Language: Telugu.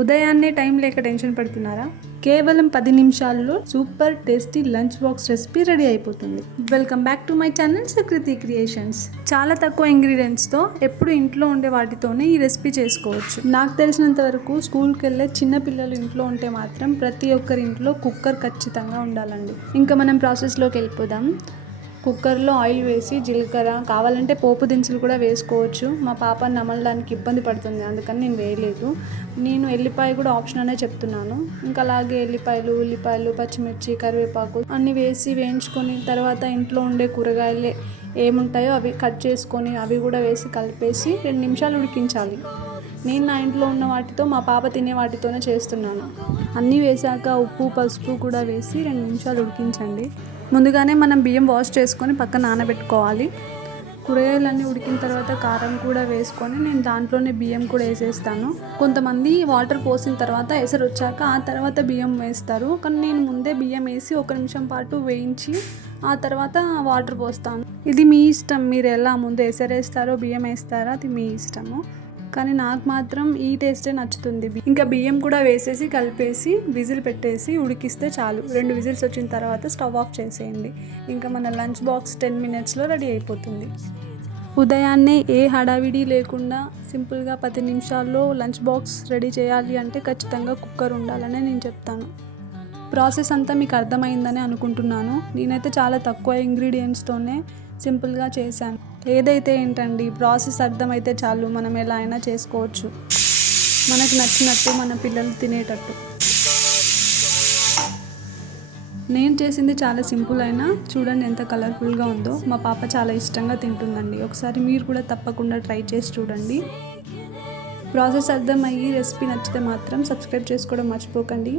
ఉదయాన్నే టైం లేక టెన్షన్ పడుతున్నారా? కేవలం 10 నిమిషాల్లో super tasty lunch box recipe ready అయిపోతుంది. Welcome back to my channel Sukruti creations. చాలా తక్కువ ఇంగ్రీడియంట్స్తో ఎప్పుడు ఇంట్లో ఉండే వాటితోనే ఈ రెసిపీ చేసుకోవచ్చు. నాకు తెలిసినంత వరకు స్కూల్కి వెళ్ళే చిన్న పిల్లలు ఇంట్లో ఉంటే మాత్రం ప్రతి ఒక్కరి ఇంట్లో కుక్కర్ ఖచ్చితంగా ఉండాలండి. ఇంకా మనం ప్రాసెస్లోకి వెళ్ళిపోదాం. కుక్కర్లో ఆయిల్ వేసి జీలకర్ర, కావాలంటే పోపు దినుసులు కూడా వేసుకోవచ్చు. మా పాప నమలడానికి ఇబ్బంది పడుతుంది, అందుకని నేను వేయలేదు. నేను ఎల్లిపాయ కూడా ఆప్షన్ అనే చెప్తున్నాను. ఇంకా అలాగే ఎల్లిపాయలు, ఉల్లిపాయలు, పచ్చిమిర్చి, కరివేపాకు అన్నీ వేసి వేయించుకొని తర్వాత ఇంట్లో ఉండే కూరగాయలే ఏముంటాయో అవి కట్ చేసుకొని అవి కూడా వేసి కలిపేసి 2 నిమిషాలు ఉడికించాలి. నేను నా ఇంట్లో ఉన్న వాటితో, మా పాప తినే వాటితోనే చేస్తున్నాను. అన్నీ వేసాక ఉప్పు, పసుపు కూడా వేసి 2 నిమిషాలు ఉడికించండి. ముందుగానే మనం బియ్యం వాష్ చేసుకొని పక్కన నానబెట్టుకోవాలి. కూరగాయలన్నీ ఉడికిన తర్వాత కారం కూడా వేసుకొని నేను దాంట్లోనే బియ్యం కూడా వేసేస్తాను. కొంతమంది వాటర్ పోసిన తర్వాత ఎసరు వచ్చాక ఆ తర్వాత బియ్యం వేస్తారు, కానీ నేను ముందే బియ్యం వేసి 1 నిమిషం పాటు వేయించి ఆ తర్వాత వాటర్ పోస్తాను. ఇది మీ ఇష్టం, మీరు ఎలా ముందు ఎసరు వేస్తారో బియ్యం వేస్తారో అది మీ ఇష్టము, కానీ నాకు మాత్రం ఈ టేస్టే నచ్చుతుంది. ఇంకా బియ్యం కూడా వేసేసి కలిపేసి విజిల్ పెట్టేసి ఉడికిస్తే చాలు. 2 విజిల్స్ వచ్చిన తర్వాత స్టవ్ ఆఫ్ చేసేయండి. ఇంకా మన లంచ్ బాక్స్ 10 మినిట్స్లో రెడీ అయిపోతుంది. ఉదయాన్నే ఏ హడావిడి లేకుండా సింపుల్గా 10 నిమిషాల్లో లంచ్ బాక్స్ రెడీ చేయాలి అంటే ఖచ్చితంగా కుక్కర్ ఉండాలని నేను చెప్తాను. ప్రాసెస్ అంతా మీకు అర్థమైందని అనుకుంటున్నాను. నేనైతే చాలా తక్కువ ఇంగ్రీడియంట్స్తోనే సింపుల్గా చేశాను. ఏదైతే ఏంటండి, ప్రాసెస్ అర్థమైతే చాలు, మనం ఎలా అయినా చేసుకోవచ్చు, మనకు నచ్చినట్టు, మన పిల్లలు తినేటట్టు. నేను చేసింది చాలా సింపుల్ అయినా చూడండి ఎంత కలర్ఫుల్గా ఉందో. మా పాప చాలా ఇష్టంగా తింటుందండి. ఒకసారి మీరు కూడా తప్పకుండా ట్రై చేసి చూడండి. ప్రాసెస్ అర్థమయ్యి రెసిపీ నచ్చితే మాత్రం సబ్స్క్రైబ్ చేసుకోవడం మర్చిపోకండి.